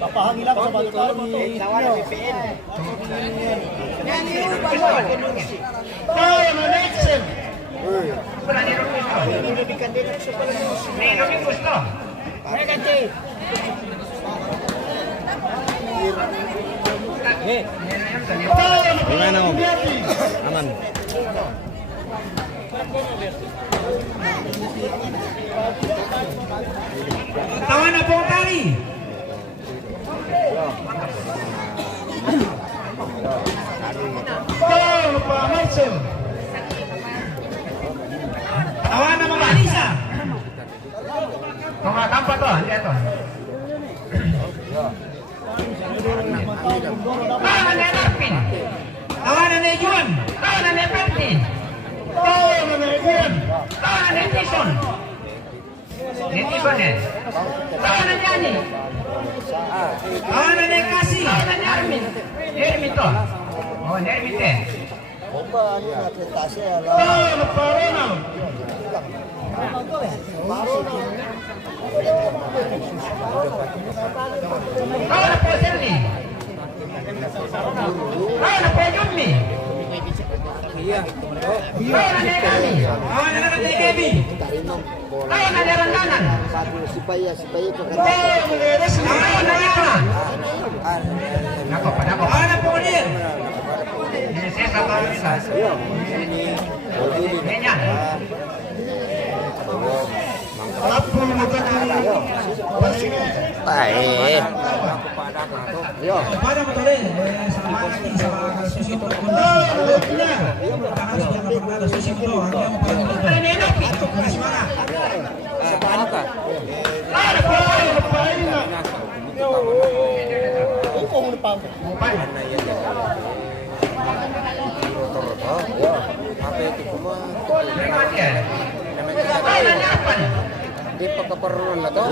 Papahangin ako sa bata ni Tawanan BPN. Gimana Om? Aman. Tawa na po ang tali. Tawa na mga Alisa. Tumakampa to, hindi to. Tawa na Larpin. Tawa na Juan. Tawa na Pertin. Tawa na Juan. Tawa na Netison. Netison eh. Tawa na Jani. Tawa na Nekasi. Tawa na Nermin. Nermin to. Oh, Nermin eh. Tawa na Parona. Tawa na po Serli. Tawa na po Yumi. Tawa na Nekami. Tawa na Nekami. Tawa na Nerandanan. Supaya Tawa na Yana. Nako pa, nako. Tawa na po ulit. Saya satu bisa. Nenya. Yo. Pada betul sama lagi sama susi to. Susi to, hanya mau paling betul. Ini enak itu kasmara. Sepakat ka? Ada poin, poin. Upo mo pa. Poin. Di pagkaparoon na to?